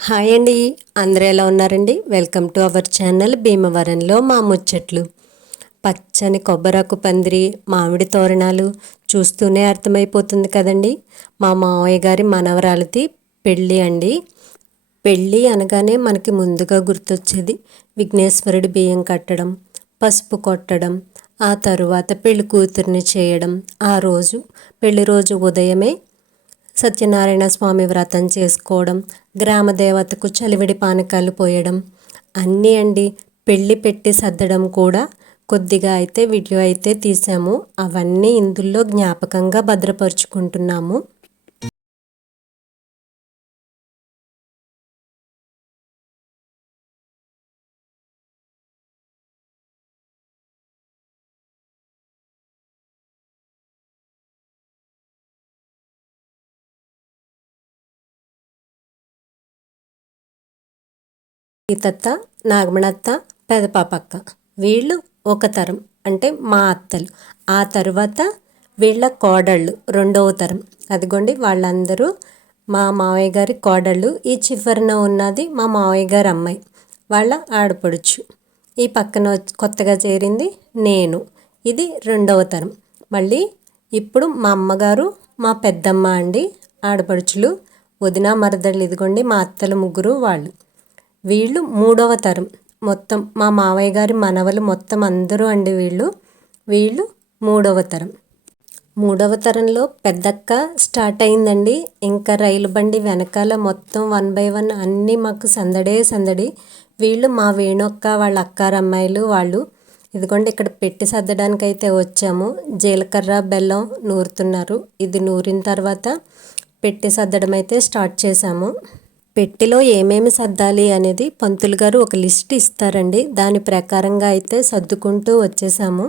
Hi అండి. అందరూ ఎలా ఉన్నారండి? వెల్కమ్ టు అవర్ ఛానల్ భీమవరంలో మా ముచ్చట్లు. పచ్చని కొబ్బరాకు పందిరి మామిడి తోరణాలు చూస్తూనే అర్థమైపోతుంది కదండి. మా మావయ్య గారి మనవరాలది పెళ్ళి అండి. పెళ్ళి అనగానే మనకి ముందుగా గుర్తొచ్చేది విఘ్నేశ్వరుడి బియ్యం కట్టడం పసుపు కొట్టడం ఆ తరువాత పెళ్ళి కూతుర్ని చేయడం. ఆ రోజు పెళ్ళి రోజు ఉదయమే సత్యనారాయణ స్వామి వ్రతం చేసుకోవడం గ్రామ దేవతకు చలివిడి పానకాలు పోయడం అన్నీ అండి. పెళ్ళి పెట్టి సర్దడం కూడా కొద్దిగా అయితే వీడియో అయితే తీసాము. అవన్నీ ఇందులో జ్ఞాపకంగా భద్రపరుచుకుంటున్నాము. సీతత్త నాగమణత్త పెదపాపక్క. వీళ్ళు ఒక తరం అంటే మా అత్తలు. ఆ తర్వాత వీళ్ళ కోడళ్ళు రెండవ తరం. అదిగోండి వాళ్ళందరూ మా మావయ్య గారి కోడళ్ళు. ఈ చివరిన ఉన్నది మా మావయ్య గారి అమ్మాయి. వాళ్ళ ఆడపడుచు. ఈ పక్కన వచ్చి- కొత్తగా చేరింది నేను. ఇది రెండవ తరం. మళ్ళీ ఇప్పుడు మా అమ్మగారు మా పెద్దమ్మ అండి ఆడపడుచులు. వదిన మరదళ్ళు ఇదిగోండి మా అత్తలు ముగ్గురు వాళ్ళు. వీళ్ళు మూడవ తరం. మొత్తం మా మావయ్య గారి మనవలు మొత్తం అందరూ అండి వీళ్ళు. వీళ్ళు మూడవ తరం. మూడవ తరంలో పెద్దక్క స్టార్ట్ అయిందండి. ఇంకా రైలు బండి వెనకాల మొత్తం వన్ బై వన్ అన్నీ మాకు సందడే సందడి. వీళ్ళు మా వేణొక్క వాళ్ళ అక్కారమ్మాయిలు వాళ్ళు. ఇదిగోండి ఇక్కడ పెట్టి సర్దడానికి అయితే వచ్చాము. జీలకర్ర బెల్లం నూరుతున్నారు. ఇది నూరిన తర్వాత పెట్టి సర్దడం అయితే స్టార్ట్ చేశాము. పెట్టెలో ఏమేమి సర్దాలి అనేది పంతులు గారు ఒక లిస్ట్ ఇస్తారండి. దాని ప్రకారంగా అయితే సర్దుకుంటూ వచ్చేసాము.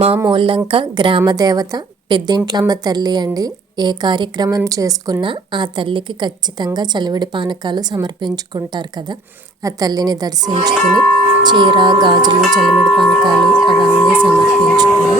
మా మూలంక గ్రామదేవత పెద్దింట్లమ్మ తల్లి అండి. ఏ కార్యక్రమం చేసుకున్నా ఆ తల్లికి ఖచ్చితంగా చలివిడి పానకాలు సమర్పించుకుంటారు కదా. ఆ తల్లిని దర్శించుకుని చీర గాజులు చలివిడి పానకాలు అవన్నీ సమర్పించుకుని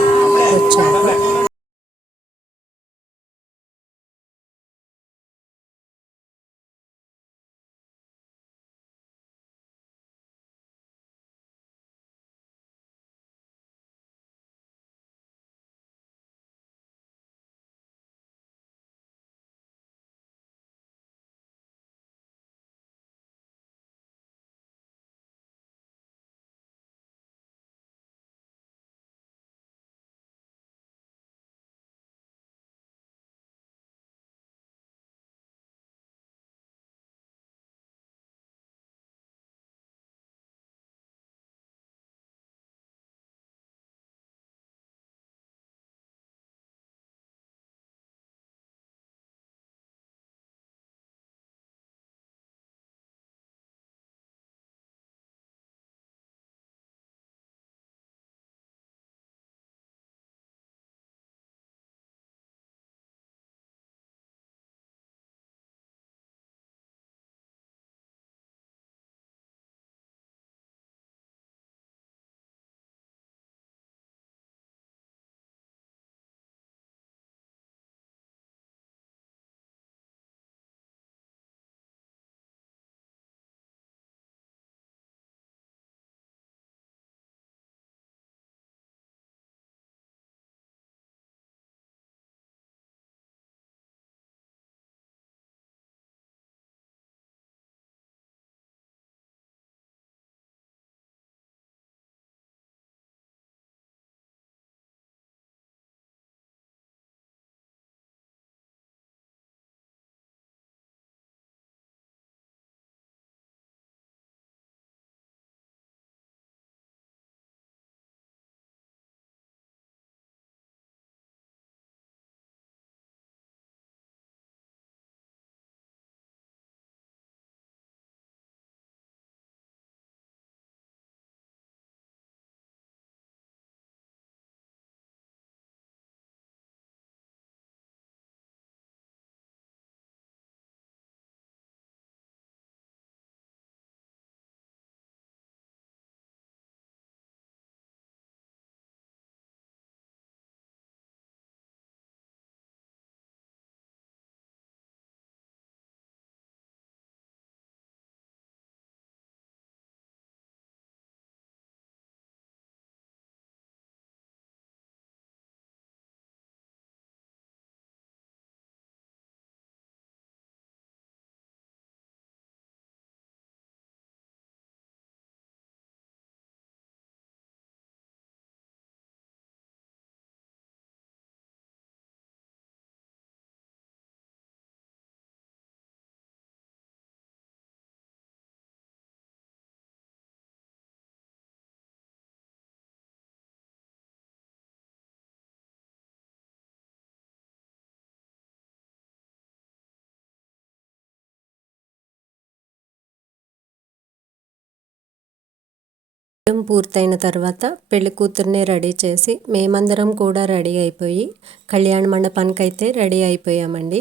వచ్చాము పూర్తయిన తర్వాత పెళ్ళి కూతుర్ని రెడీ చేసి మేమందరం కూడా రెడీ అయిపోయి కళ్యాణ మండపానికి అయితే రెడీ అయిపోయామండి.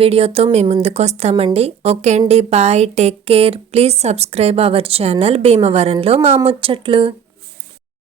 వీడియోతో మేము ముందుకు వస్తామండి. ఓకే అండి bye take care. Please subscribe our channel భీమవరంలో మా ముచ్చట్లు.